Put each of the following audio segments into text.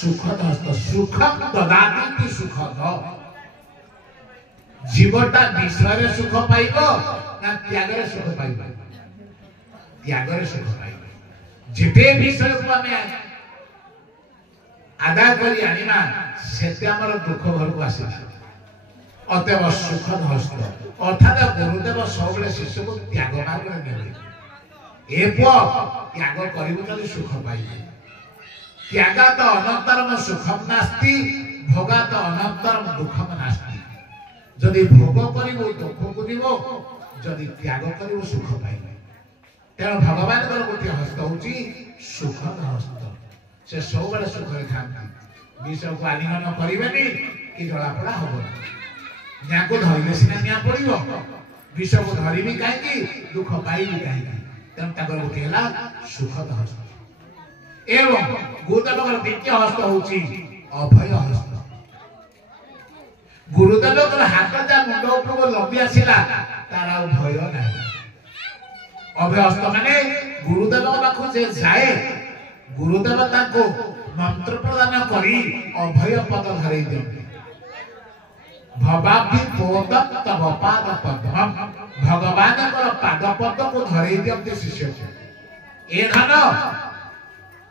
सुखद हस्त सुखम ददाति सुखद जीवटा विषय सुख पाइब ना त्याग सुख पाइब त्याग सुख पाइब जिते विषय को आम आदाय करी आनिमा सेते हमर दुख घर को आसे अतएव सुखद हस्त अर्थात गुरुदेव सब शिष्य को त्याग मार्ग ने ए पुओ त्याग करिबु तले सुख पाइबे त्यागात अनंतरम सुखम नास्ति भोगात अनंतरम दुखम नास्ति जदि भोग करिबो दुख बुझिबो जदि त्याग करिबो सुख पाइबे तेणु भगवान गोटे हस्त होची सुखद हस्त से सब बेले सुख रे खाती विषय को आलिंगन करिबेनी कि जलापड़ा हबो न्या को धरिले सिना न्या पड़िबो विषय को धरिबी काहेकि दुख पाइबी काहेकि तेणु ताकर गोटे हला सुखद हस्त एवं गुरुदेव द्वितीय हस्त होची अभय हस्त गुरुदेव हाथ जा मुंड ऊपर लंबी आसिला तार भय ना अभय हस्त माने गुरुदेव पाखु जे जाए गुरुदेव ताको मंत्र प्रदान करी अभय पद धरई दियंती भवाभि पोदम तव पाद पद्मम भगवान को पाद पद्म को धरई दियंती शिष्य ए धन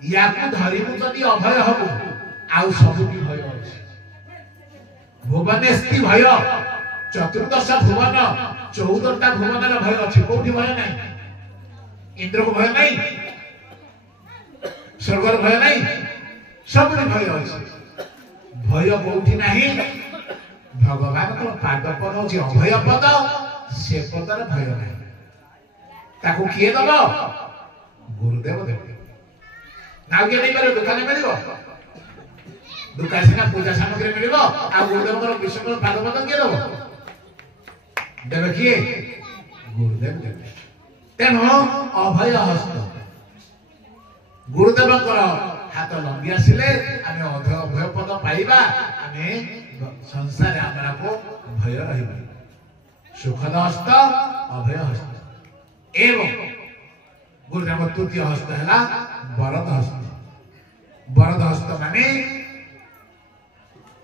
याकु धरिबु जदि अभय हबु आउ सबुटी भय अछि भुवनेस्ति भय चतुर्दश भुवन 14टा भुवन भय अछि कोठी भय नाही इंद्र को भय नाही स्वर्ग भय नाही सबुटी भय अछि भय कोठी नाही भगवान को पाद पद अछि अभय पद से पदर भय नाही ताको किए दबो गुरुदेव देव नाउ के नहीं पारे दुकान मिलिबो दुकान सिना पूजा सामग्री मिलिबो आ गुरुदेव को विश्व पाद पद के दबो देवे किए गुरुदेव देवे तेनो अभय हस्त गुरुदेव को हाथ लंबी आसिले आमे अभय पद पाइबा आमे संसार हमरा को भय रहिबा सुखद हस्त अभय हस्त एवं गुरुदेव तृतीय हस्त है वरद हस्त वरद हस्त माने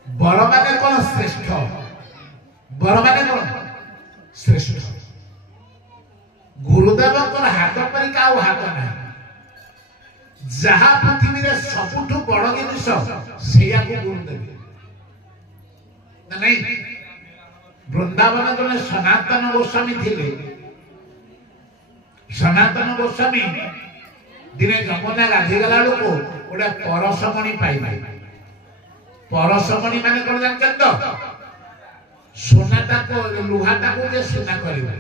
बर माने कौन श्रेष्ठ बर माने कौन श्रेष्ठ गुरुदेव को हाथ परिका हाथ ना जहा पृथ्वी रे सबुठु बड़ जिनिस सेया को गुरुदेव ना नहीं वृंदावन जने सनातन गोस्वामी थिले सनातन गोस्वामी दिने जमुना गाधी गला लोको ओडा परसमणि पाइबाई परसमणि माने कोन जानछन तो सोनाटा को लुहाटा को जे सोना करिबा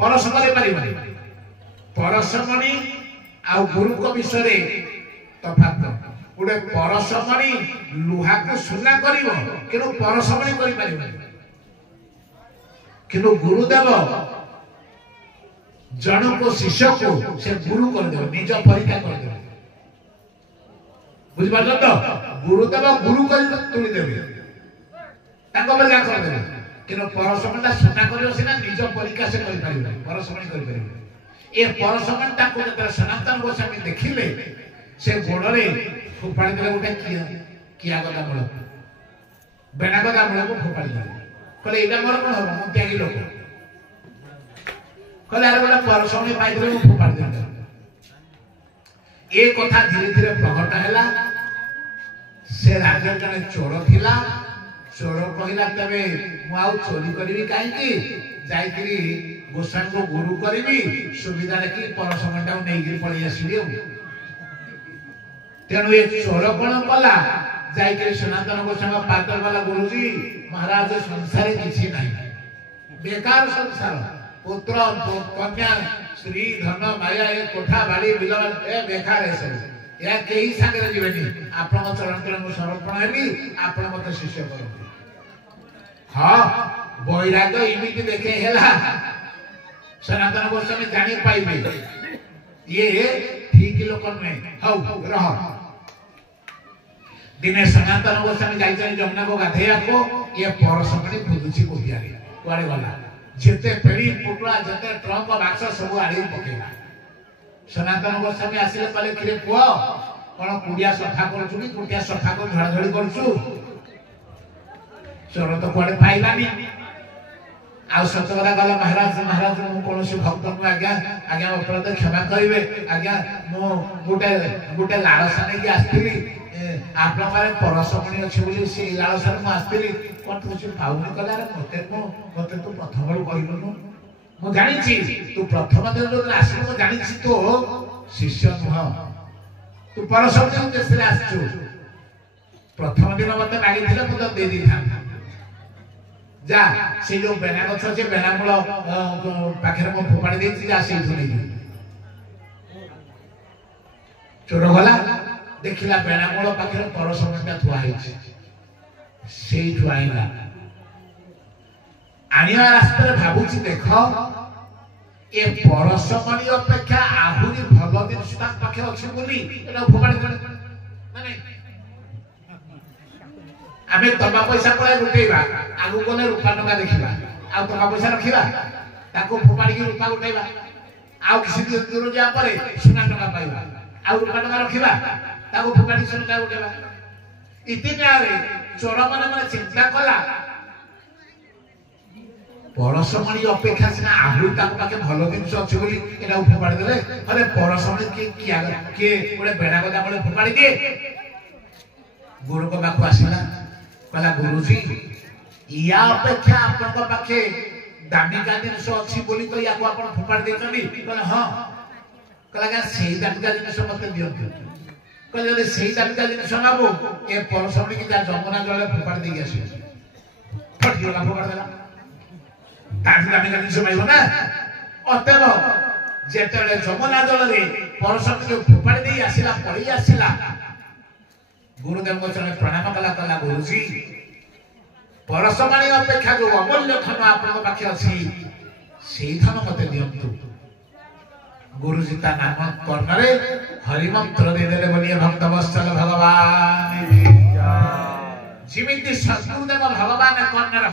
परस करे पारिबानी परसमणि आ गुरु को विषय रे तफात ओडे परसमणि लुहा को सोना करिवो किनो परसमणि करि पारिबानी किनो गुरुदेव जन को शिष्य को से गुरु कर दे निज परीक्षा कर दे बुझ पाछन तो गुरुदेव गुरु कर तुली देबे ताको बजा कर देबे किनो परसमणटा सुना करियो सिना निज परीक्षा से करि पारिबे परसमण करि पारिबे ए परसमणटा को जतरा सनातन गोस्वामी देखिले से गोडरे फुफाड़ी देले गोटे किया गदा मूल बेना गदा मूल को फुफाड़ी देले कहले एटा मोर कोन हो मु त्यागी लोक कहले आरे बड़ा परसमणी पाइले मु फुफाड़ दे ए कथा धीरे धीरे प्रकट हैला से राजा जने चोर थिला चोर कहिला तबे मु आउ चोरी करबी काई की जाईकरी गोसाई को गुरु करबी सुविधा रखी परसमणटा नै गिर पळी आसीबी तेनु ए चोर कोन कला जाईकरी सनातन गोसाई पातर वाला गुरुजी महाराज संसार किछि नाही बेकार संसार पुत्र कन्या श्री धन माया ए कोठा बाड़ी बिलवन ए बेकार है सब या केही सागरे जीवनी आपन चरण चरण समर्पण हेबी आपन मत शिष्य करो हां बैराग्य इमिति देखे हेला सनातन गोस्वामी जानी पाइबे ये ठीक लोक नै हौ रह दिने सनातन गोस्वामी जाई जमुना को गाधेया को ये परसमणी बुद्धि को दिया कुआड़े वाला जेते पेड़ी पुटला जेते ट्रंक बाक्स सब आड़ी पकेला सनातन गोस्वामी आसिले कहले किरे पुओ कौन कुड़िया सफा करूँ कि कुटिया सफा कर झड़ाझड़ी करूँ चोर तो कुआडे पाइलानी आ सत कथा कहला महाराज महाराज मु कौन भक्त को आज्ञा आज्ञा अपराध क्षमा करेंगे आज्ञा मु गोटे गोटे लालसा नहीं आसती आप परसमणी अच्छे बोली से लालसा मुझे आसती कौन तू पाऊनी कला मत तू प्रथम बेलू कहलुनु मु जानी तू प्रथम दिन जो आसलु मु जानी तो शिष्य नुह तू परसमणी उद्देश्य आसचु प्रथम दिन मत मागी मुझे दे दी था जा से जो बेना गछ से बेना मूल पाखे मु फोपाड़ी देछि जा से चोर गला देखिला बेना मूल पाखे परसमणीटा थुआ ହେଇଛି ସେଇଠୁ ଆଇଲା आनिया रास्ता भाबुछि देख ए परसमणी अपेक्षा आहुरी भल जिनिस पाखे अछि बोली एटा फोपाड़ी माने आमे तमा पैसा पळे लुटेबा आगु कोने रुपा टका देखिबा आ तमा पैसा रखिबा ताको फोपाड़ी की रुपा उठाइबा आ किसी दूर जा परे सोना टका पाइबा आ रुपा टका रखिबा ताको फोपाड़ी सोना उठाइबा इतिना रे चोर माने चिंता कला परसमणी अपेक्षा सिना आहुरी ताको पाके भलो जिनिस अछि बोली एटा फोपाड़ी देले अरे परसमणी के गोटे बेड़ा गदा बोले फोपाड़ी दे गुरु को बाकु आसिला कहला गुरुजी या अपेक्षा आपन पाखे दामिका जिनिस अच्छी बोली तो या को आपन फोपाड़ी देछनी कहला हां कहला का सेही दामिका जिनिस मते दियंतु कहले जे सेही दामिका जिनिस नाबो ए परसमणी की जा जमुना जले फोपाड़ी देई आसी फटियो का फोपाड़ी देला ताठी दामिका जिनिस पाइबो ना अतएव जेतले जमुना जले परसमणी के फोपाड़ी देई आसिला पड़ी आसिला गुरुदेव को चरण प्रणाम कला कला गुरुजी परसमणी अपेक्षा जो अमूल्य धन आपन पाखे अछि सेही धन मते दियंतु गुरुजी ता नाम कर्णरे हरि मंत्र दे देले बोलिए भक्त वत्सल भगवान की जय जिमिति सद्गुरुदेव भगवान कर्णर